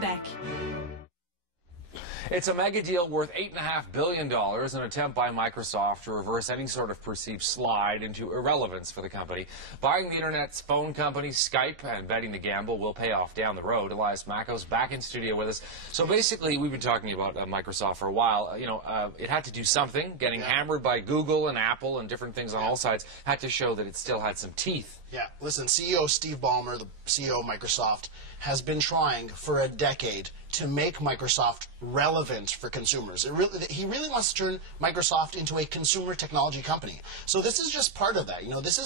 Quebec. It's a mega deal worth $8.5 billion, an attempt by Microsoft to reverse any sort of perceived slide into irrelevance for the company. Buying the Internet's phone company, Skype, and betting the gamble will pay off down the road. Elias Mako's back in studio with us. So basically, we've been talking about Microsoft for a while. It had to do something. Getting hammered by Google and Apple and different things on all sides had to show that it still had some teeth. Yeah, listen, CEO Steve Ballmer, the CEO of Microsoft, has been trying for a decade to make Microsoft relevant for consumers. He really wants to turn Microsoft into a consumer technology company. So this is just part of that. This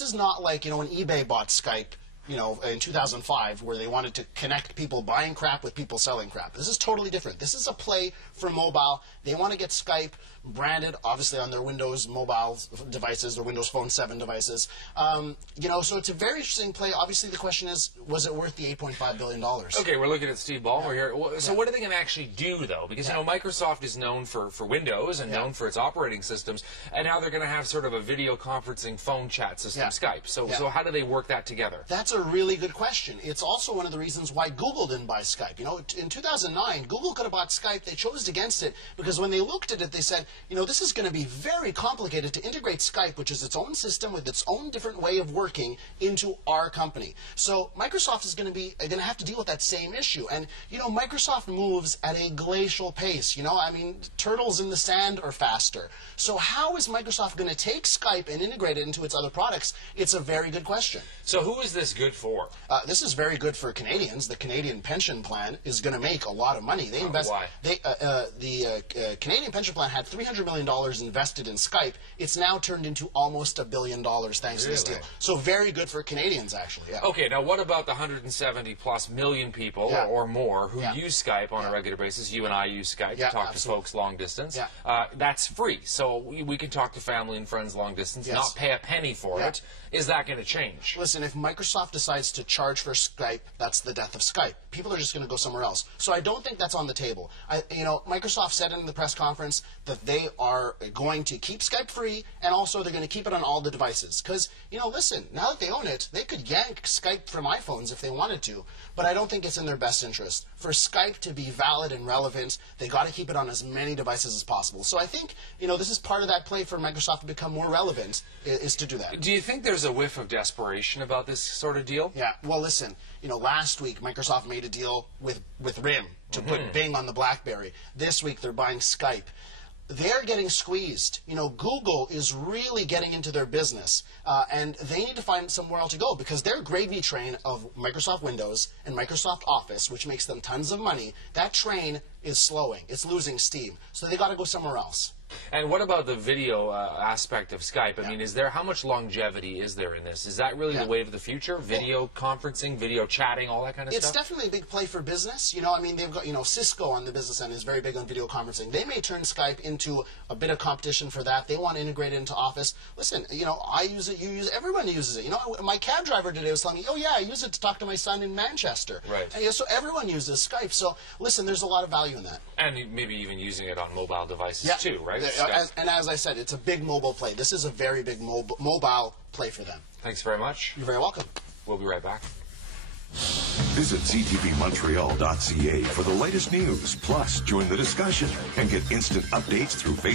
is not like, when eBay bought Skype, in 2005, where they wanted to connect people buying crap with people selling crap. This is totally different. This is a play for mobile. They want to get Skype branded, obviously, on their Windows mobile devices, their Windows Phone 7 devices. So it's a very interesting play. Obviously, the question is, was it worth the $8.5 billion? Okay, we're looking at Steve Ballmer here. So what are they going to actually do, though? Because, Microsoft is known for Windows and known for its operating systems, and now they're going to have sort of a video conferencing phone chat system, Skype. So how do they work that together? That's a really good question. It's also one of the reasons why Google didn't buy Skype. In 2009, Google could have bought Skype. They chose against it because when they looked at it, they said, this is going to be very complicated to integrate Skype, which is its own system with its own different way of working, into our company. So Microsoft is going to have to deal with that same issue. And Microsoft moves at a glacial pace. Turtles in the sand are faster. So how is Microsoft going to take Skype and integrate it into its other products? It's a very good question. So who is this good for? This is very good for Canadians. The Canadian pension plan is going to make a lot of money. They invest. Why? The Canadian pension plan had $300 million invested in Skype. It's now turned into almost $1 billion thanks to this deal. So very good for Canadians, actually. Yeah. Okay, now what about the 170+ million people or more who use Skype on a regular basis? You and I use Skype to talk to folks long distance. That's free, so we can talk to family and friends long distance, not pay a penny for it. Is that going to change? Listen, if Microsoft decides to charge for Skype, that's the death of Skype. People are just going to go somewhere else. So I don't think that's on the table. Microsoft said in the press conference that they are going to keep Skype free, and also they're going to keep it on all the devices. Because, listen, now that they own it, they could yank Skype from iPhones if they wanted to, but I don't think it's in their best interest. For Skype to be valid and relevant, they got to keep it on as many devices as possible. So I think, this is part of that play for Microsoft to become more relevant, is to do that. Do you think there's a whiff of desperation about this sort of deal? Yeah, well, listen, last week Microsoft made a deal with RIM to put Bing on the BlackBerry. This week they're buying Skype. They're getting squeezed. Google is really getting into their business, and they need to find somewhere else to go because their gravy train of Microsoft Windows and Microsoft Office, which makes them tons of money, that train is slowing. It's losing steam. So they got to go somewhere else. And what about the video aspect of Skype? I mean, how much longevity is there in this? Is that really the wave of the future? Video conferencing, video chatting, all that kind of stuff? It's definitely a big play for business. They've got, Cisco on the business end is very big on video conferencing. They may turn Skype into a bit of competition for that. They want to integrate it into Office. Listen, I use it, you use it, everyone uses it. My cab driver today was telling me, oh yeah, I use it to talk to my son in Manchester. Right. And, so everyone uses Skype. So listen, there's a lot of value in that. And maybe even using it on mobile devices too, right? And as I said, it's a big mobile play. This is a very big mobile play for them. Thanks very much. You're very welcome. We'll be right back. Visit ctvmontreal.ca for the latest news. Plus, join the discussion and get instant updates through Facebook.